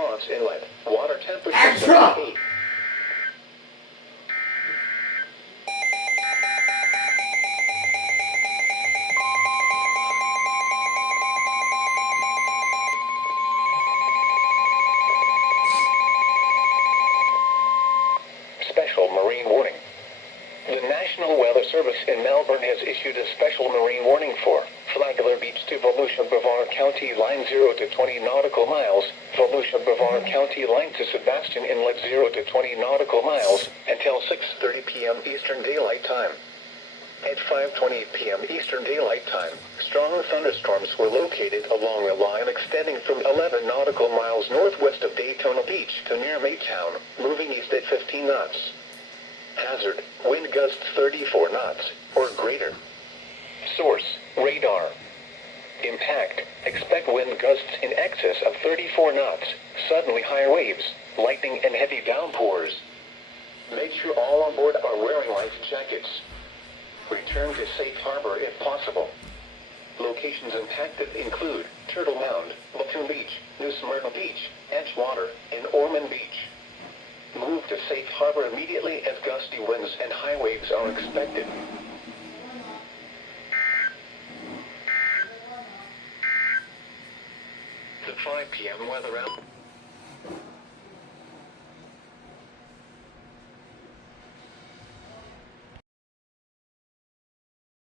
Ponds Inlet. Water temperature Extra! 78. Special marine warning. The National Weather Service in Melbourne has issued a special marine warning for Flagler Beach to Volusia Brevard County line 0 to 20 nautical miles, Volusia Brevard County line to Sebastian Inlet 0 to 20 nautical miles, until 6:30 p.m. Eastern Daylight Time. At 5:20 p.m. Eastern Daylight Time, strong thunderstorms were located along a line extending from 11 nautical miles northwest of Daytona Beach to near Maytown, moving east at 15 knots. Hazard, wind gusts 34 knots, or greater. Source, radar. Impact, expect wind gusts in excess of 34 knots, suddenly higher waves, lightning and heavy downpours. Make sure all on board are wearing life jackets. Return to safe harbor if possible. Locations impacted include Turtle Mound, Platoon Beach, New Smyrna Beach, Edgewater, and Ormond Beach. Move to safe harbor immediately as gusty winds and high waves are expected. The 5 p.m. weather out.